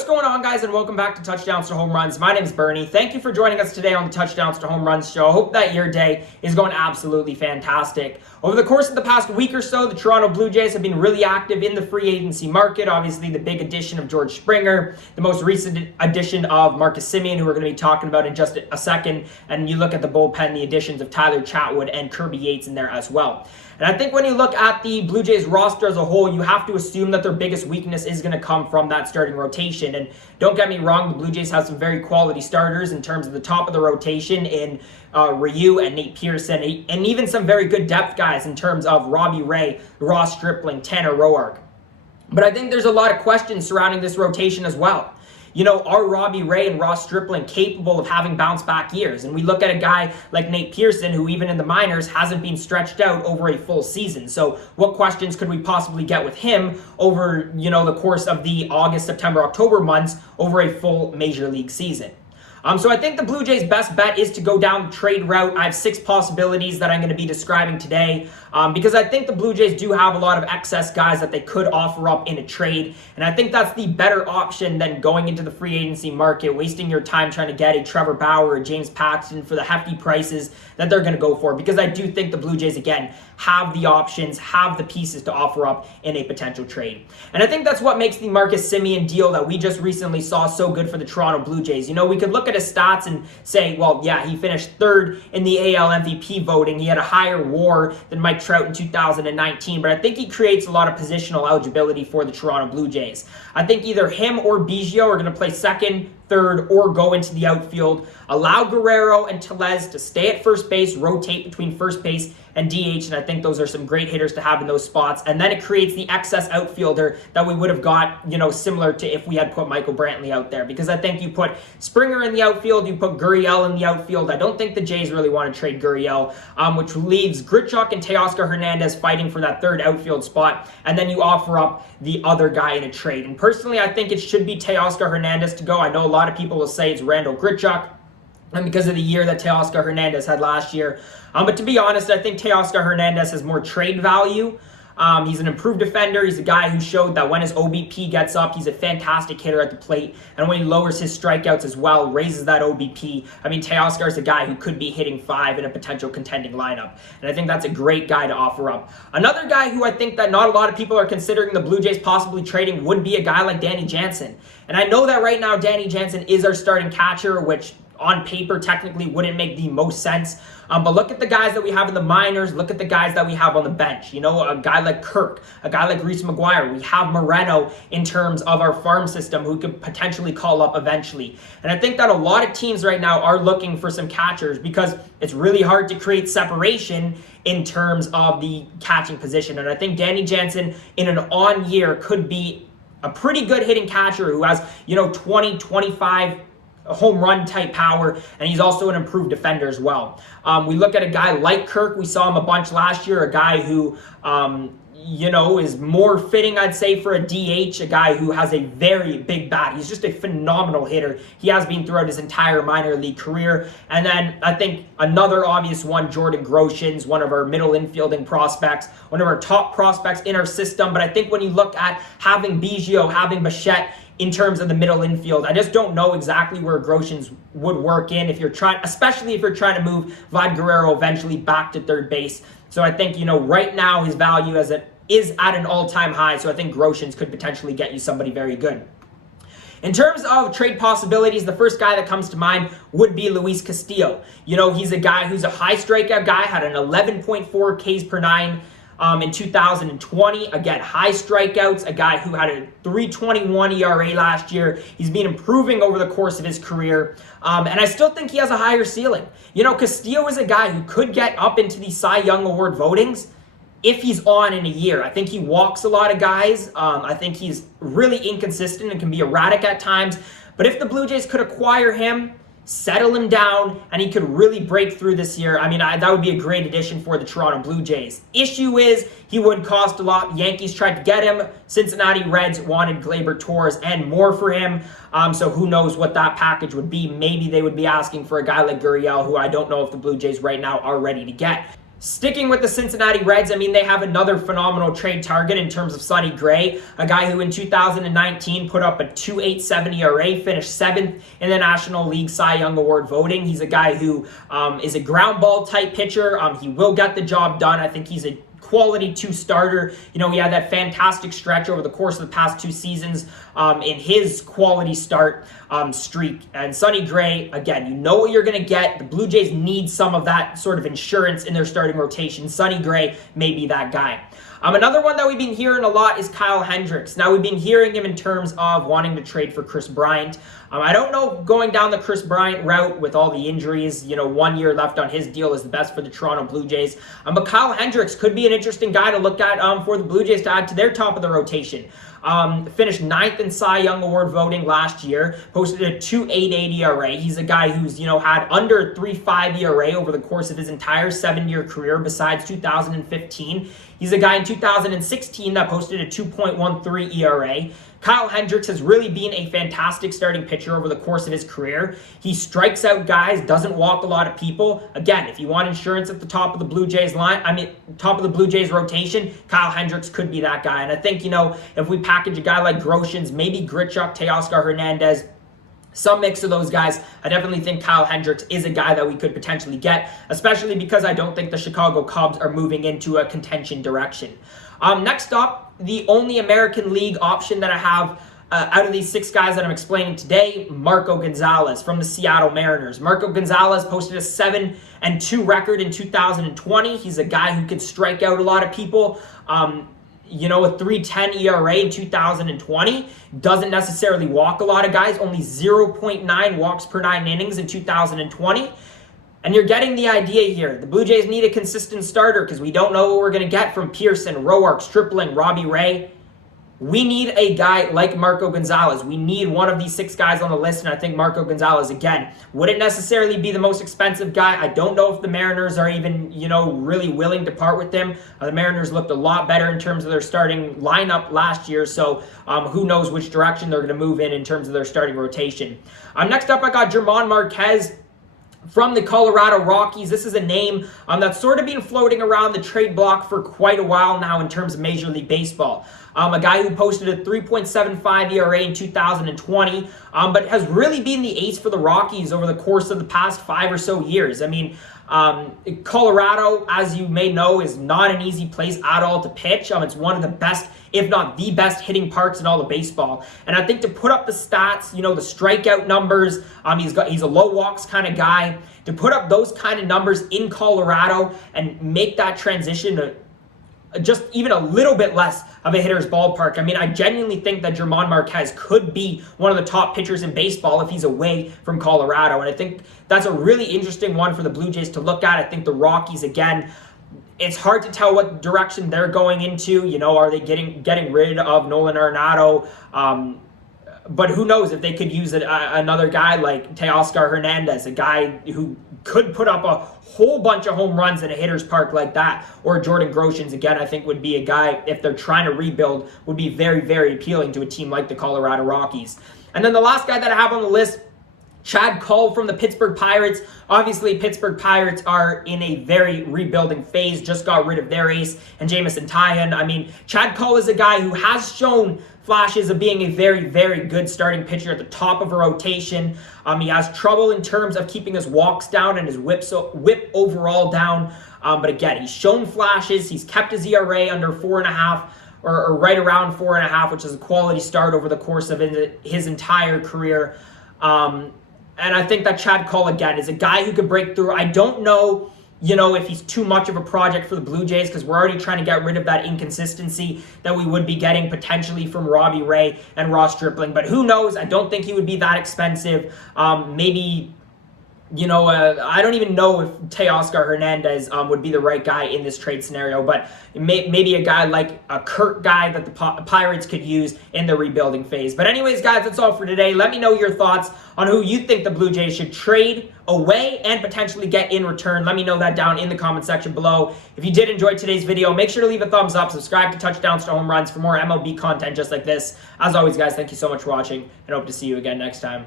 What's going on, guys, and welcome back to Touchdowns to Home Runs. My name is Bernie. Thank you for joining us today on the Touchdowns to Home Runs show. I hope that your day is going absolutely fantastic. Over the course of the past week or so, the Toronto Blue Jays have been really active in the free agency market. Obviously, the big addition of George Springer, the most recent addition of Marcus Semien, who we're going to be talking about in just a second, and you look at the bullpen, the additions of Tyler Chatwood and Kirby Yates in there as well. And I think when you look at the Blue Jays roster as a whole, you have to assume that their biggest weakness is going to come from that starting rotation. And don't get me wrong, the Blue Jays have some very quality starters in terms of the top of the rotation in Ryu and Nate Pearson, and even some very good depth guys in terms of Robbie Ray, Stripling, Tanner Roark. But I think there's a lot of questions surrounding this rotation as well. You know, are Robbie Ray and Stripling capable of having bounce-back years? And we look at a guy like Nate Pearson, who even in the minors hasn't been stretched out over a full season. So what questions could we possibly get with him over, the course of the August, September, October months over a full Major League season? So I think the Blue Jays' best bet is to go down the trade route. I have 6 possibilities that I'm going to be describing today because I think the Blue Jays do have a lot of excess guys that they could offer up in a trade, and I think that's the better option than going into the free agency market, wasting your time trying to get a Trevor Bauer or James Paxton for the hefty prices that they're going to go for, because I do think the Blue Jays, again, have the options, have the pieces to offer up in a potential trade. And I think that's what makes the Marcus Semien deal that we just recently saw so good for the Toronto Blue Jays. We could look at his stats and say, well, yeah, he finished 3rd in the AL MVP voting. He had a higher WAR than Mike Trout in 2019, but I think he creates a lot of positional eligibility for the Toronto Blue Jays. I think either him or Biggio are going to play 2nd, 3rd, or go into the outfield. Allow Guerrero and Tellez to stay at first base, rotate between first base and DH, and I think those are some great hitters to have in those spots. And then it creates the excess outfielder that we would have got, similar to if we had put Michael Brantley out there. Because I think you put Springer in the outfield, you put Gurriel in the outfield. I don't think the Jays really want to trade Gurriel, which leaves Grichuk and Teoscar Hernandez fighting for that 3rd outfield spot, and then you offer up the other guy in a trade. And personally, I think it should be Teoscar Hernandez to go. I know a lot of people will say it's Randall Grichuk, and because of the year that Teoscar Hernandez had last year. But to be honest, I think Teoscar Hernandez has more trade value. He's an improved defender. He's a guy who showed that when his OBP gets up, he's a fantastic hitter at the plate. And when he lowers his strikeouts as well, raises that OBP. Teoscar is a guy who could be hitting 5 in a potential contending lineup. And I think that's a great guy to offer up. Another guy who I think that not a lot of people are considering the Blue Jays possibly trading would be a guy like Danny Jansen. And I know that right now Danny Jansen is our starting catcher, which on paper technically wouldn't make the most sense. But look at the guys that we have in the minors. Look at the guys that we have on the bench. A guy like Kirk, a guy like Reese McGuire. We have Moreno in terms of our farm system who could potentially call up eventually. And I think that a lot of teams right now are looking for some catchers because it's really hard to create separation in terms of the catching position. And I think Danny Jansen in an on year could be a pretty good hitting catcher who has, 20, 25 home run type power, and he's also an improved defender as well. We look at a guy like Kirk. We saw him a bunch last year, a guy who is more fitting, I'd say, for a DH, a guy who has a very big bat. He's just a phenomenal hitter. He has been throughout his entire minor league career. And then I think another obvious one, Jordan Groshans, one of our middle infielding prospects, one of our top prospects in our system. But I think when you look at having Biggio, having Bichette in terms of the middle infield, I just don't know exactly where Groshans would work in especially if you're trying to move Vlad Guerrero eventually back to 3rd base. So I think, right now his value is at an all-time high, so I think Groshans could potentially get you somebody very good. In terms of trade possibilities, the first guy that comes to mind would be Luis Castillo. He's a guy who's a high strikeout guy, had an 11.4 Ks per 9 in 2020. Again, high strikeouts, a guy who had a 3.21 ERA last year. He's been improving over the course of his career, and I still think he has a higher ceiling. Castillo is a guy who could get up into the Cy Young Award votings if he's on in a year. I think he walks a lot of guys. I think he's really inconsistent and can be erratic at times. But if the Blue Jays could acquire him, settle him down, and he could really break through this year, that would be a great addition for the Toronto Blue Jays. Issue is, he would cost a lot. Yankees tried to get him. Cincinnati Reds wanted Gleyber Torres and more for him. So who knows what that package would be. Maybe they would be asking for a guy like Gurriel, who I don't know if the Blue Jays right now are ready to get. Sticking with the Cincinnati Reds, I mean, they have another phenomenal trade target in terms of Sonny Gray, a guy who in 2019 put up a 2.87 ERA, finished 7th in the National League Cy Young Award voting. He's a guy who is a ground ball type pitcher. He will get the job done. I think he's a quality 2 starter. You know, he had that fantastic stretch over the course of the past 2 seasons in his quality start streak. And Sonny Gray, again, you know what you're going to get. The Blue Jays need some of that sort of insurance in their starting rotation. Sonny Gray may be that guy. Another one that we've been hearing a lot is Kyle Hendriks. Now, we've been hearing him in terms of wanting to trade for Chris Bryant. I don't know, going down the Chris Bryant route with all the injuries, 1 year left on his deal is the best for the Toronto Blue Jays. But Kyle Hendriks could be an interesting guy to look at for the Blue Jays to add to their top of the rotation. Finished 9th in Cy Young Award voting last year, posted a 2.88 ERA. He's a guy who's, had under 3.5 ERA over the course of his entire 7-year career besides 2015. He's a guy in 2016 that posted a 2.13 ERA. Kyle Hendriks has really been a fantastic starting pitcher over the course of his career. He strikes out guys, doesn't walk a lot of people. Again, if you want insurance at the top of the Blue Jays top of the Blue Jays rotation, Kyle Hendriks could be that guy. And I think, if we package a guy like Groshans, maybe Grichuk, Teoscar Hernandez, some mix of those guys, I definitely think Kyle Hendriks is a guy that we could potentially get, especially because I don't think the Chicago Cubs are moving into a contention direction. Next up, the only American League option that I have out of these 6 guys that I'm explaining today, Marco Gonzales from the Seattle Mariners. Marco Gonzales posted a 7-2 record in 2020. He's a guy who can strike out a lot of people. A 3.10 ERA in 2020. Doesn't necessarily walk a lot of guys, only 0.9 walks per 9 innings in 2020. And you're getting the idea here. The Blue Jays need a consistent starter because we don't know what we're going to get from Pearson, Roark, Stripling, Robbie Ray. We need a guy like Marco Gonzales. We need one of these 6 guys on the list, and I think Marco Gonzales, again, wouldn't necessarily be the most expensive guy. I don't know if the Mariners are even, really willing to part with him. The Mariners looked a lot better in terms of their starting lineup last year, so who knows which direction they're going to move in terms of their starting rotation. Next up, I got Jorge Marquez from the Colorado Rockies. This is a name that's sort of been floating around the trade block for quite a while now in terms of Major League Baseball. A guy who posted a 3.75 ERA in 2020, but has really been the ace for the Rockies over the course of the past 5 or so years. I mean, Colorado, as you may know, is not an easy place at all to pitch. It's one of the best, if not the best, hitting parks in all of baseball. And I think to put up the stats, the strikeout numbers, he's a low walks kind of guy. To put up those kind of numbers in Colorado and make that transition to just even a little bit less of a hitter's ballpark. I mean, I genuinely think that Jorge Marquez could be one of the top pitchers in baseball if he's away from Colorado. And I think that's a really interesting one for the Blue Jays to look at. I think the Rockies, again, it's hard to tell what direction they're going into. Are they getting rid of Nolan Arenado? But who knows if they could use another guy like Teoscar Hernandez, a guy who could put up a whole bunch of home runs in a hitter's park like that. Or Jordan Groshans, again, I think would be a guy, if they're trying to rebuild, would be very, very appealing to a team like the Colorado Rockies. And then the last guy that I have on the list, Chad Kuhl from the Pittsburgh Pirates. Obviously, Pittsburgh Pirates are in a very rebuilding phase, just got rid of their ace and Jamison Tyon. I mean, Chad Kuhl is a guy who has shown flashes of being a very, very good starting pitcher at the top of a rotation. He has trouble in terms of keeping his walks down and his whip overall down. But again, he's shown flashes. He's kept his ERA under 4.5 or right around 4.5, which is a quality start over the course of his entire career. And I think that Chad Kuhl, again, is a guy who could break through. I don't know, if he's too much of a project for the Blue Jays because we're already trying to get rid of that inconsistency that we would be getting potentially from Robbie Ray and Ross Stripling. But who knows? I don't think he would be that expensive. Maybe, I don't even know if Teoscar Hernandez would be the right guy in this trade scenario, but maybe a guy like a Kirk guy that the Pirates could use in the rebuilding phase. But anyways, guys, that's all for today. Let me know your thoughts on who you think the Blue Jays should trade away and potentially get in return. Let me know that down in the comment section below. If you did enjoy today's video, make sure to leave a thumbs up, subscribe to Touchdowns to Home Runs for more MLB content just like this. As always, guys, thank you so much for watching, and hope to see you again next time.